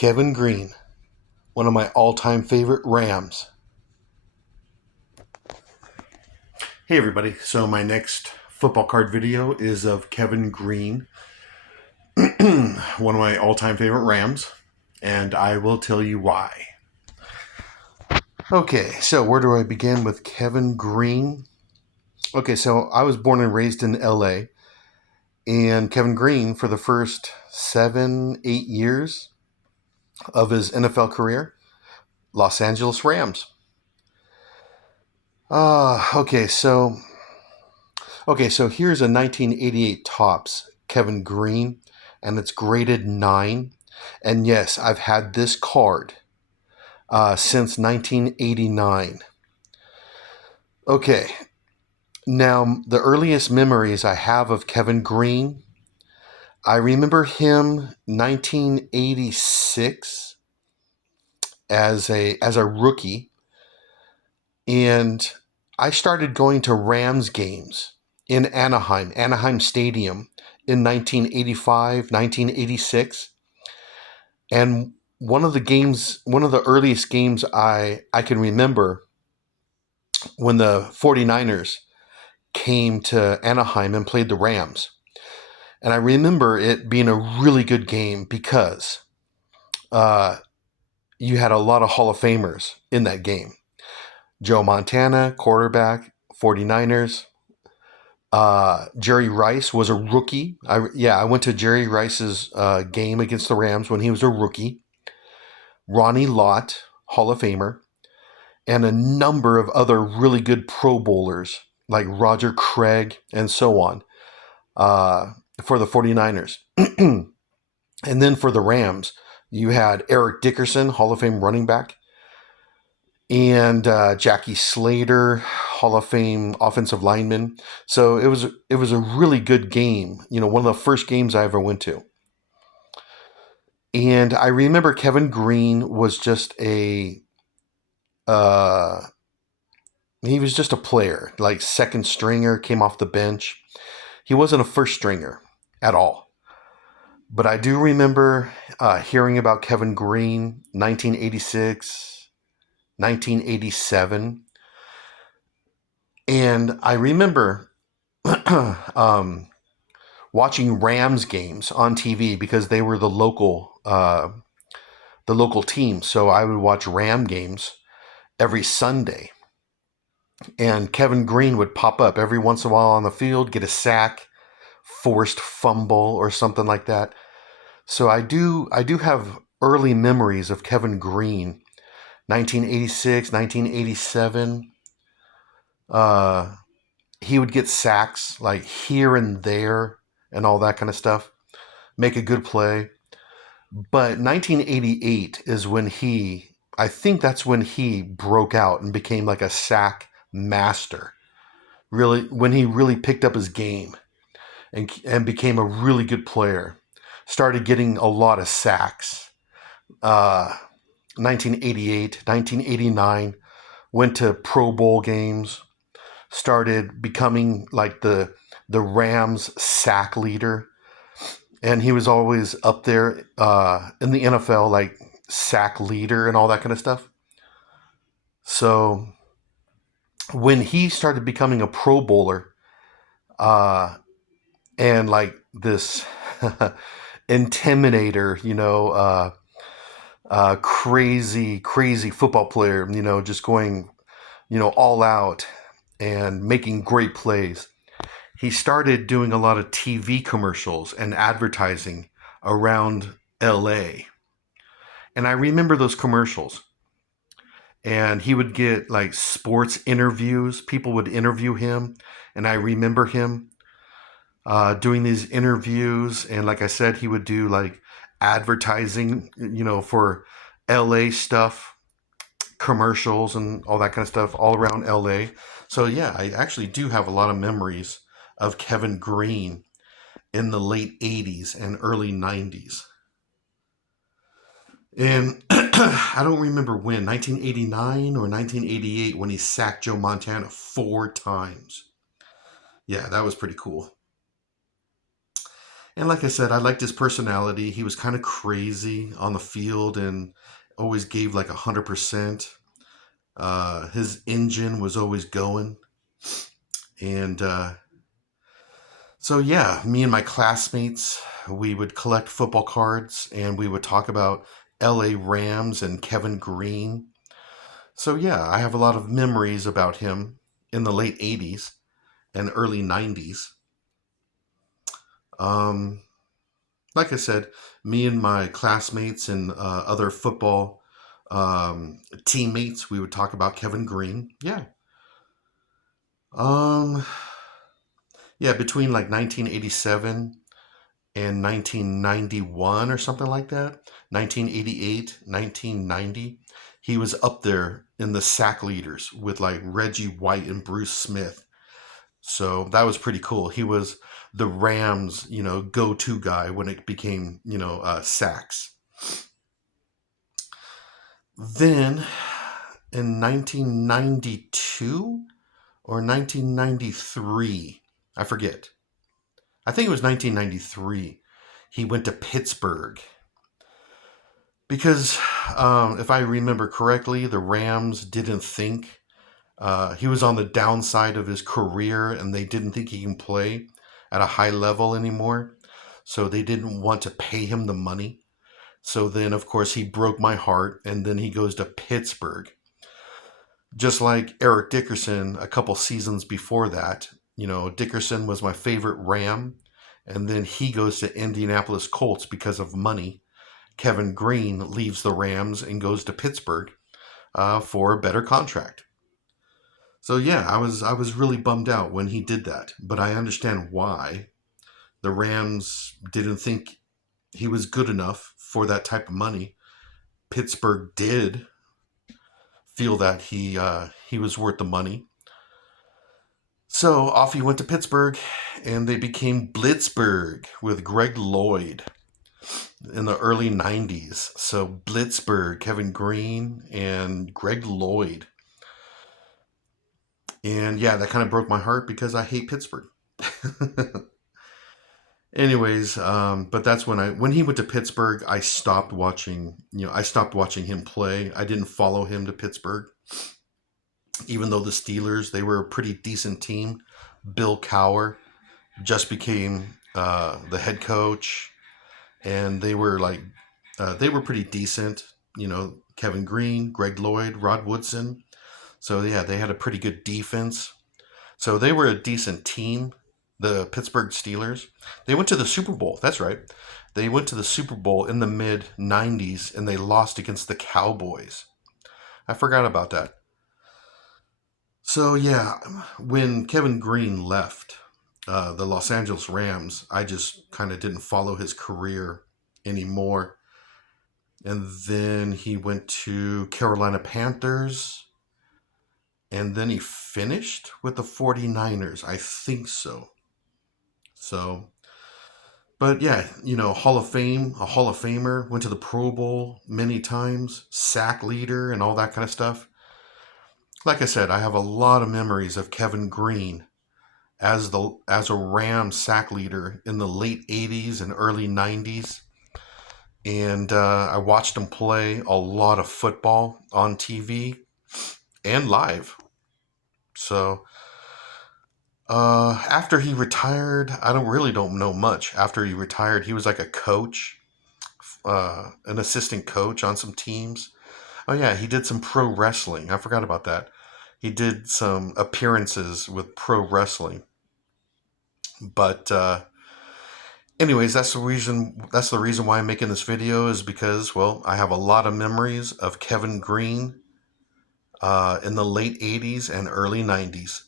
Kevin Greene, one of my all-time favorite Rams. Hey everybody, so my next football card video is of Kevin Greene, one of my all-time favorite Rams, and I will tell you why. Okay, so where do I begin with Kevin Greene? Okay, so I was born and raised in LA, and Kevin Greene, for the first 7, 8 years of his NFL career, Los Angeles Rams. Okay, so here's a 1988 Topps Kevin Greene, and it's graded 9. And yes, I've had this card since 1989. Okay, now the earliest memories I have of Kevin Greene, I remember him 1986 as a rookie, and I started going to Rams games in Anaheim Stadium in 1985, 1986. And one of the earliest games I can remember, when the 49ers came to Anaheim and played the Rams. And I remember it being a really good game because you had a lot of Hall of Famers in that game. Joe Montana, quarterback, 49ers. Jerry Rice was a rookie. I went to Jerry Rice's game against the Rams when he was a rookie. Ronnie Lott, Hall of Famer, and a number of other really good Pro Bowlers like Roger Craig and so on for the 49ers. And then for the Rams, you had Eric Dickerson, Hall of Fame running back, and Jackie Slater, Hall of Fame offensive lineman. So it was a really good game. One of the first games I ever went to. And I remember Kevin Greene was just he was just a player, like second stringer, came off the bench. He wasn't a first stringer at all. But I do remember hearing about Kevin Greene, 1986, 1987. And I remember watching Rams games on TV because they were the local team. So I would watch Ram games every Sunday. And Kevin Greene would pop up every once in a while on the field, get a sack, forced fumble, or something like that. So I do have early memories of Kevin Greene, 1986, 1987. He would get sacks like here and there and all that kind of stuff, make a good play. But 1988 is when I think that's when he broke out and became like a sack master. Really, when he really picked up his game and became a really good player. Started getting a lot of sacks. 1988, 1989, went to Pro Bowl games. Started becoming like the Rams sack leader. And he was always up there in the NFL, like sack leader and all that kind of stuff. So when he started becoming a Pro Bowler, and like this intimidator, crazy football player, just going, all out and making great plays. He started doing a lot of TV commercials and advertising around LA. And I remember those commercials. And he would get like sports interviews. People would interview him. And I remember him doing these interviews. And like I said, he would do like advertising, for LA stuff, commercials and all that kind of stuff all around LA. So yeah, I actually do have a lot of memories of Kevin Greene in the late 80s and early 90s. And I don't remember when, 1989 or 1988, when he sacked Joe Montana 4 times. Yeah, that was pretty cool. And like I said, I liked his personality. He was kind of crazy on the field and always gave like 100%. His engine was always going. And so, yeah, me and my classmates, we would collect football cards and we would talk about LA Rams and Kevin Greene. So, yeah, I have a lot of memories about him in the late 80s and early 90s. Um, like I said, me and my classmates and other football teammates, we would talk about Kevin Greene. Yeah. Um, yeah, between like 1987 and 1991 or something like that, 1988, 1990, he was up there in the sack leaders with like Reggie White and Bruce Smith. So that was pretty cool. He was the Rams, go-to guy when it became, sacks. Then in 1992 or 1993, I forget. I think it was 1993. He went to Pittsburgh because, if I remember correctly, the Rams didn't think he was on the downside of his career and they didn't think he can play at a high level anymore. So they didn't want to pay him the money. So then, of course, he broke my heart and then he goes to Pittsburgh. Just like Eric Dickerson a couple seasons before that. Dickerson was my favorite Ram. And then he goes to Indianapolis Colts because of money. Kevin Greene leaves the Rams and goes to Pittsburgh for a better contract. So yeah, I was really bummed out when he did that, but I understand why. The Rams didn't think he was good enough for that type of money. Pittsburgh did feel that he was worth the money. So off he went to Pittsburgh, and they became Blitzburgh with Greg Lloyd in the early 90s. So Blitzburgh, Kevin Greene, and Greg Lloyd. And yeah, that kind of broke my heart because I hate Pittsburgh. Anyways, but that's when he went to Pittsburgh, I stopped watching. I stopped watching him play. I didn't follow him to Pittsburgh, even though the Steelers, they were a pretty decent team. Bill Cowher just became the head coach, and they were pretty decent. Kevin Greene, Greg Lloyd, Rod Woodson. So yeah, they had a pretty good defense. So they were a decent team, the Pittsburgh Steelers. They went to the Super Bowl. That's right. They went to the Super Bowl in the mid 90s and they lost against the Cowboys. I forgot about that. So, yeah, when Kevin Greene left the Los Angeles Rams, I just kind of didn't follow his career anymore. And then he went to Carolina Panthers. And then he finished with the 49ers. I think so. So, but yeah, Hall of Fame, a Hall of Famer, went to the Pro Bowl many times, sack leader, and all that kind of stuff. Like I said, I have a lot of memories of Kevin Greene as a Ram sack leader in the late 80s and early 90s. And I watched him play a lot of football on TV and live. So after he retired, I don't know much. After he retired, he was like a coach, an assistant coach on some teams. Oh yeah, he did some pro wrestling. I forgot about that. He did some appearances with pro wrestling. But anyways, That's the reason why I'm making this video is because, well, I have a lot of memories of Kevin Greene in the late '80s and early '90s.